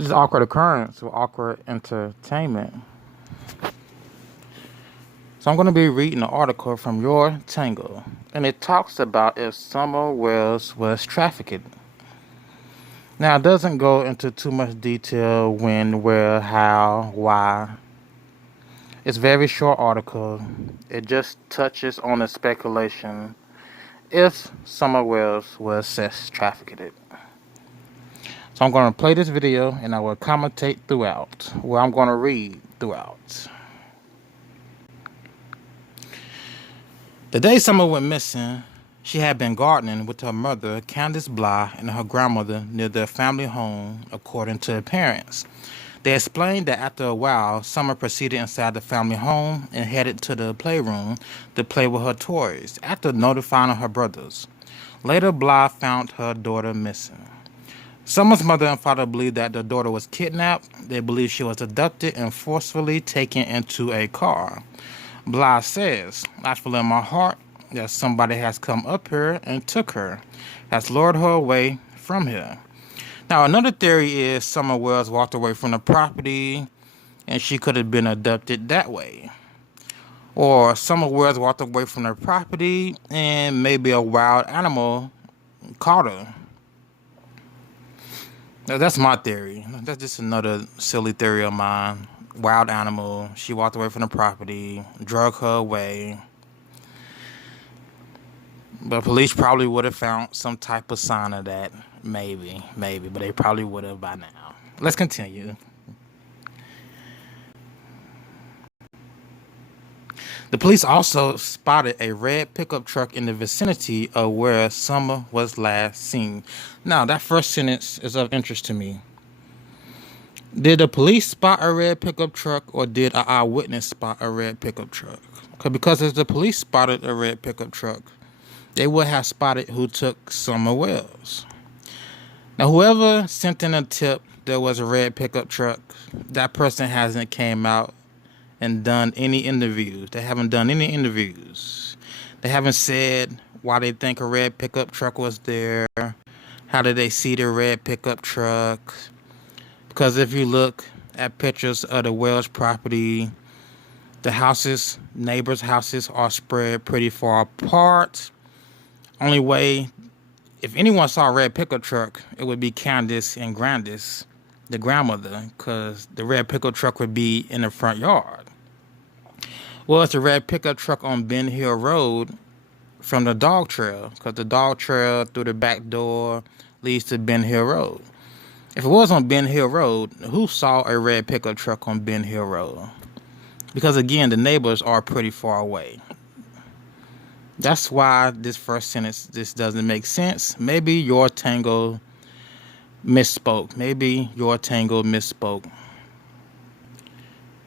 This is awkward occurrence with awkward entertainment. So I'm going to be reading an article from Your Tango, and it talks about if Summer Wells was trafficked. Now, it doesn't go into too much detail when, where, how, why. It's a very short article. It just touches on the speculation if Summer Wells was sex trafficked. So I'm going to play this video and I will commentate throughout, where I'm going to read throughout. The day Summer went missing, she had been gardening with her mother, Candus Bly, and her grandmother near their family home, according to her parents. They explained that after a while, Summer proceeded inside the family home and headed to the playroom to play with her toys, after notifying her brothers. Later, Bly found her daughter missing. Summer's mother and father believed that the daughter was kidnapped. They believed she was abducted and forcefully taken into a car. Bly says, "I feel in my heart that somebody has come up here and took her, has lured her away from here." Now, another theory is Summer Wells walked away from the property and she could have been abducted that way. Or Summer Wells walked away from the property and maybe a wild animal caught her. Now, that's my theory. That's just another silly theory of mine. Wild animal. She walked away from the property, drug her away. But police probably would have found some type of sign of that. Maybe. But they probably would have by now. Let's continue. The police also spotted a red pickup truck in the vicinity of where Summer was last seen. Now, that first sentence is of interest to me. Did the police spot a red pickup truck, or did an eyewitness spot a red pickup truck? Because if the police spotted a red pickup truck, they would have spotted who took Summer Wells. Now, whoever sent in a tip there was a red pickup truck, that person hasn't came out and done any interviews. They haven't done any interviews. They haven't said why they think a red pickup truck was there. How did they see the red pickup truck? Because if you look at pictures of the Wells property, the houses, neighbors' houses are spread pretty far apart. Only way, if anyone saw a red pickup truck, it would be Candace and Grandis, the grandmother, because the red pickup truck would be in the front yard. Well, it's a red pickup truck on Ben Hill Road from the dog trail, because the dog trail through the back door leads to Ben Hill Road. If it was on Ben Hill Road, who saw a red pickup truck on Ben Hill Road? Because again, the neighbors are pretty far away. That's why this first sentence just doesn't make sense. Maybe Your Tango misspoke.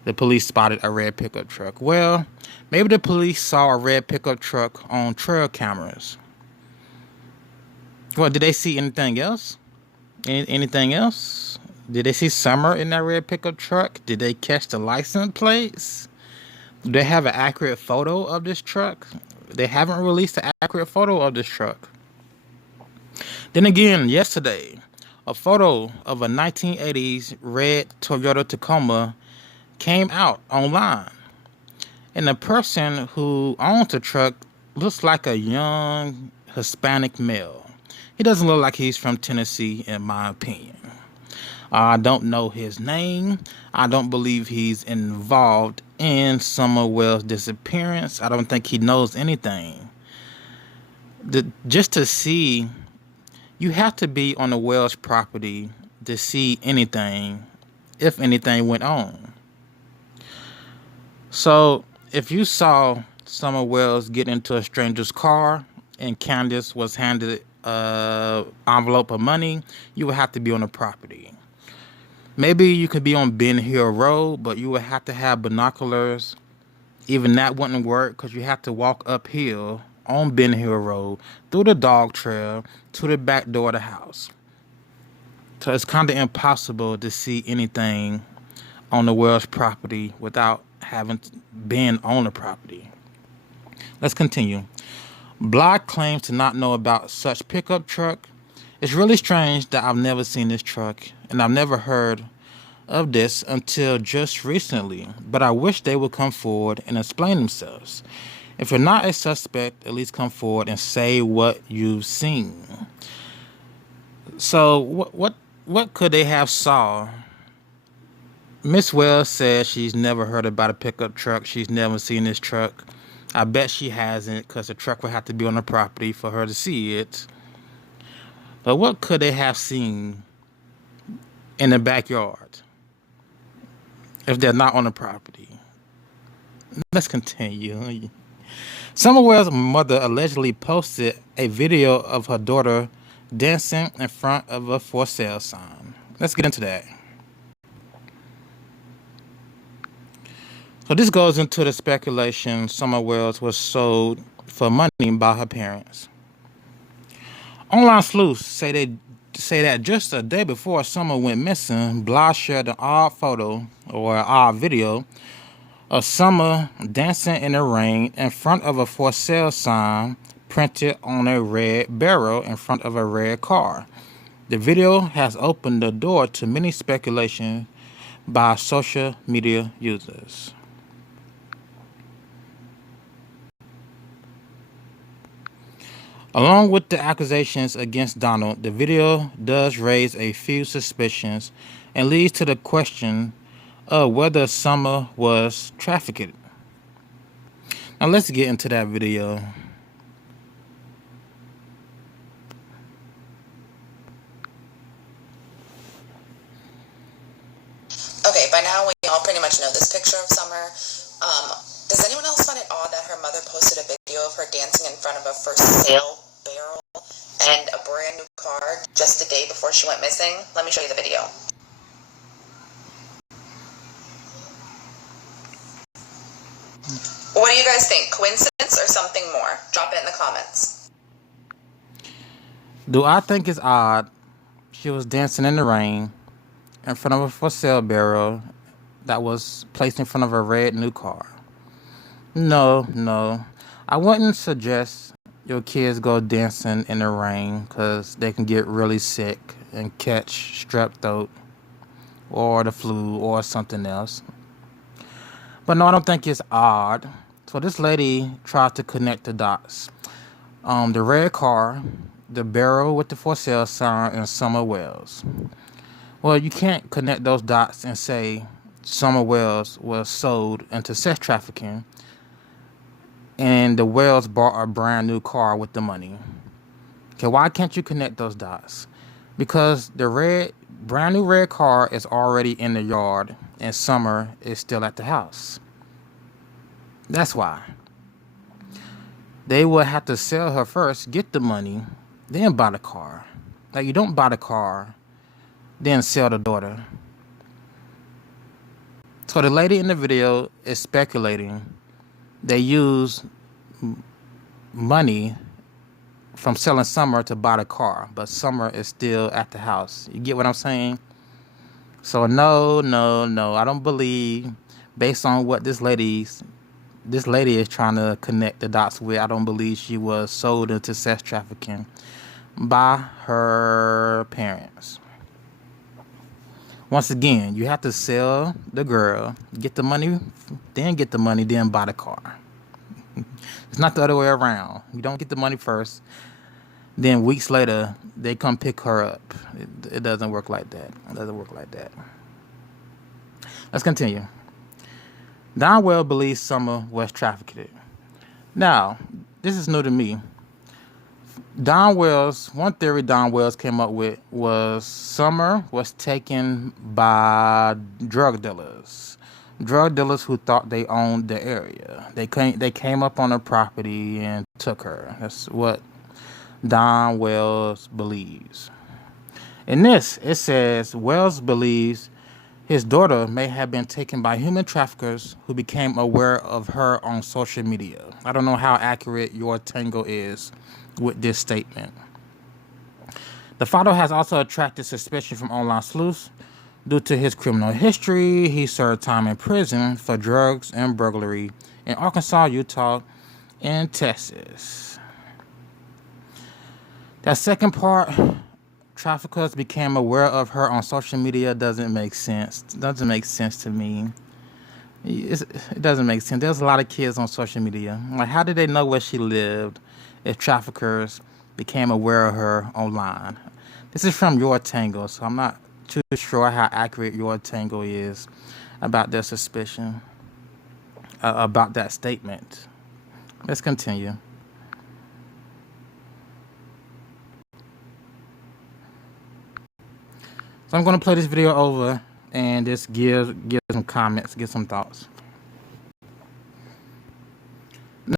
The police spotted a red pickup truck. Well, maybe the police saw a red pickup truck on trail cameras. Well, did they see anything else? Anything else? Did they see Summer in that red pickup truck? Did they catch the license plates? Do they have an accurate photo of this truck? They haven't released an accurate photo of this truck. Then again, yesterday, a photo of a 1980s red Toyota Tacoma came out online. And the person who owns the truck looks like a young Hispanic male. He doesn't look like he's from Tennessee, in my opinion. I don't know his name. I don't believe he's involved in Summer Wells' disappearance. I don't think he knows anything. Just to see, you have to be on the Wells property to see anything, if anything went on. So, if you saw Summer Wells get into a stranger's car and Candace was handed an envelope of money, you would have to be on the property. Maybe you could be on Ben Hill Road, but you would have to have binoculars. Even that wouldn't work because you have to walk uphill on Ben Hill Road through the dog trail to the back door of the house. So it's kind of impossible to see anything on the Wells property without having been on the property. Let's continue. Bly claims to not know about such pickup truck. It's really strange that I've never seen this truck and I've never heard of this until just recently, but I wish they would come forward and explain themselves. If you're not a suspect, at least come forward and say what you've seen. So what could they have saw? Miss Wells says she's never heard about a pickup truck. She's never seen this truck. I bet she hasn't, because the truck would have to be on the property for her to see it. But what could they have seen in the backyard if they're not on the property? Let's continue. Summer Wells' mother allegedly posted a video of her daughter dancing in front of a for sale sign. Let's get into that. So this goes into the speculation Summer Wells was sold for money by her parents. Online sleuths say that just a day before Summer went missing, Bly shared an odd photo or an odd video of Summer dancing in the rain in front of a for sale sign printed on a red barrel in front of a red car. The video has opened the door to many speculation by social media users. Along with the accusations against Donald, the video does raise a few suspicions and leads to the question of whether Summer was trafficked. Now let's get into that video. Okay, by now we all pretty much know this picture of Summer. Does anyone else find it odd that her mother posted a video of her dancing in front of a for sale barrel and a brand new car just a day before she went missing? Let me show you the video. What do you guys think? Coincidence or something more? Drop it in the comments. Do I think it's odd she was dancing in the rain in front of a for sale barrel that was placed in front of a red new car? No. I wouldn't suggest your kids go dancing in the rain because they can get really sick and catch strep throat or the flu or something else. But no, I don't think it's odd. So this lady tried to connect the dots. The red car, the barrel with the for sale sign, and Summer Wells. Well, you can't connect those dots and say Summer Wells was sold into sex trafficking and the Wells bought a brand new car with the money. Okay, why can't you connect those dots? Because the brand new red car is already in the yard and Summer is still at the house. That's why. They would have to sell her first, get the money, then buy the car. Like, you don't buy the car, then sell the daughter. So the lady in the video is speculating they use money from selling Summer to buy the car, but Summer is still at the house. You get what I'm saying? So no, I don't believe, based on what this lady is trying to connect the dots with, I don't believe she was sold into sex trafficking by her parents. Once again, you have to sell the girl, get the money, then buy the car. It's not the other way around. You don't get the money first, then weeks later, they come pick her up. It doesn't work like that. Let's continue. Don Wells believes Summer was trafficked. Now, this is new to me. One theory Don Wells came up with was Summer was taken by drug dealers who thought they owned the area. They came up on her property and took her. That's what Don Wells believes. In this, it says Wells believes his daughter may have been taken by human traffickers who became aware of her on social media. I don't know how accurate your tango is with this statement. The father has also attracted suspicion from online sleuths due to his criminal history. He served time in prison for drugs and burglary in Arkansas, Utah, and Texas. That second part traffickers became aware of her on social media doesn't make sense. It doesn't make sense to me. It doesn't make sense. There's a lot of kids on social media. Like, how did they know where she lived if traffickers became aware of her online? This is from Your Tango, so I'm not too sure how accurate Your Tango is about their suspicion, about that statement. Let's continue. So I'm going to play this video over and just give some comments, give some thoughts.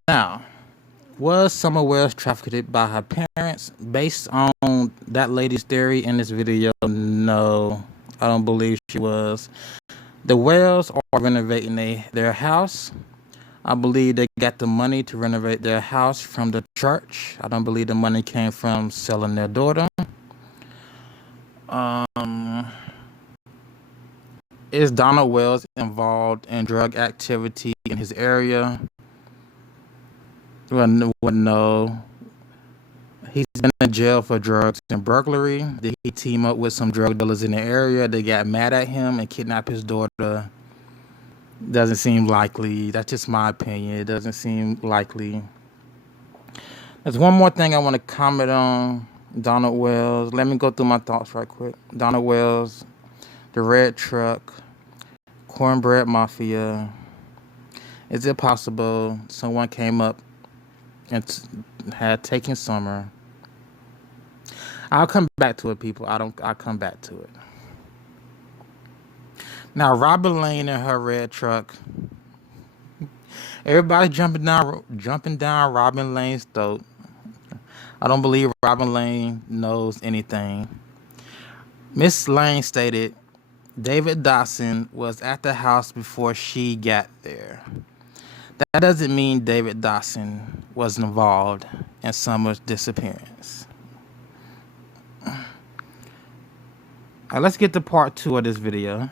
Now, was Summer Wells trafficked by her parents? Based on that lady's theory in this video, no, I don't believe she was. The Wells are renovating their house. I believe they got the money to renovate their house from the church. I don't believe the money came from selling their daughter. Is Donald Wells involved in drug activity in his area? Well, no. He's been in jail for drugs and burglary. Did he team up with some drug dealers in the area? They got mad at him and kidnapped his daughter. Doesn't seem likely. That's just my opinion. It doesn't seem likely. There's one more thing I want to comment on. Donald Wells. Let me go through my thoughts right quick. Donald Wells, the red truck, cornbread mafia. Is it possible someone came up and had taken Summer? I'll come back to it, people. I'll come back to it. Now, Robin Lane in her red truck. Everybody jumping down Robin Lane's throat. I don't believe Robin Lane knows anything. Miss Lane stated David Dawson was at the house before she got there. That doesn't mean David Dawson was involved in Summer's disappearance. Let's get to part 2 of this video.